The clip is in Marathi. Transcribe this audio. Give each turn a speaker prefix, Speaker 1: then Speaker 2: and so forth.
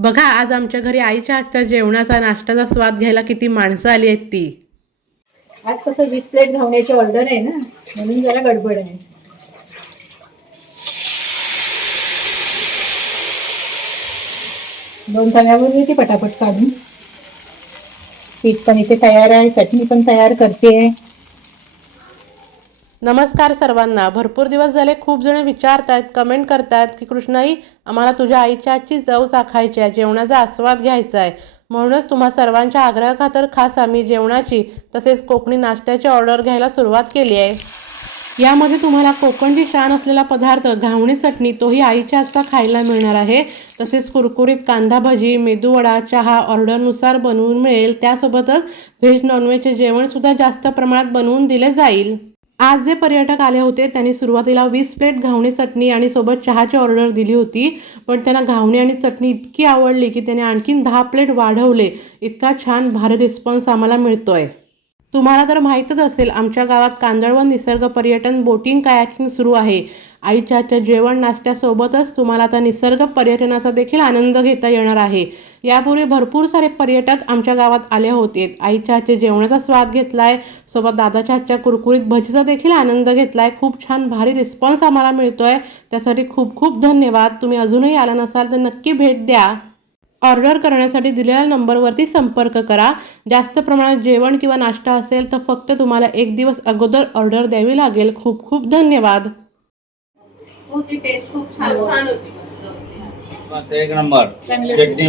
Speaker 1: बघा आज आमच्या घरी आईच्या हातच्या जेवणाचा नाश्त्याचा स्वाद घ्यायला किती माणसं आली आहेत ती.
Speaker 2: आज कसं वीस प्लेट धावण्याची ऑर्डर आहे ना म्हणून जरा गडबड आहे. दोन तव्यावर येते पटापट काढून पीठ पण इथे तयार आहे चटणी पण तयार करते.
Speaker 1: नमस्कार सर्वांना. भरपूर दिवस झाले खूप जण विचारतायत कमेंट करतायत की कृष्णाई आम्हाला तुझ्या आईच्या आजची चव चाखायची आहे जेवणाचा आस्वाद घ्यायचा आहे. म्हणूनच तुम्हा सर्वांच्या आग्रहाखातर खास आम्ही जेवणाची तसेच कोकणी नाश्त्याची ऑर्डर घ्यायला सुरुवात केली आहे. यामध्ये तुम्हाला कोकणची शान असलेला पदार्थ घावणी चटणी तोही आईच्या आजचा खायला मिळणार आहे. तसेच कुरकुरीत कांदा भजी मेदूवडा चहा ऑर्डरनुसार बनवून मिळेल. त्यासोबतच व्हेज नॉनव्हेजचे जेवणसुद्धा जास्त प्रमाणात बनवून दिले जाईल. आज जे पर्यटक आले होते त्यांनी सुरुवातीला वीस प्लेट घावणी चटणी आणि सोबत चहाची ऑर्डर दिली होती. पण त्यांना घावणी आणि चटणी इतकी आवडली की त्याने आणखीन दहा प्लेट वाढवले. इतका छान भारी रिस्पॉन्स आम्हाला मिळतोय. तुम्हाला तर माहीतच असेल आमच्या गावात कांदळवन निसर्ग पर्यटन बोटिंग कायाकिंग सुरू आहे. आईच्या जेवण नाश्त्यासोबतच तुम्हाला आता निसर्ग पर्यटनाचा देखील आनंद घेता येणार आहे. यापूर्वी भरपूर सारे पर्यटक आमच्या गावात आले होते. आईच्या हातच्या जेवणाचा स्वाद घेतलाय सोबत दादाच्या हातच्या कुरकुरीत भजीचा देखील आनंद घेतलाय. खूप छान भारी रिस्पॉन्स आम्हाला मिळतोय. त्यासाठी खूप खूप धन्यवाद. तुम्ही अजूनही आला नसाल तर नक्की भेट द्या. ऑर्डर करण्यासाठी दिलेल्या नंबरवरती संपर्क करा. जास्त प्रमाणात जेवण किंवा नाश्ता असेल तर फक्त तुम्हाला एक दिवस अगोदर ऑर्डर द्यावी लागेल. खूप खूप धन्यवाद.
Speaker 3: होती टेस्ट खूप छान छान होती.
Speaker 4: एक नंबर. चटणी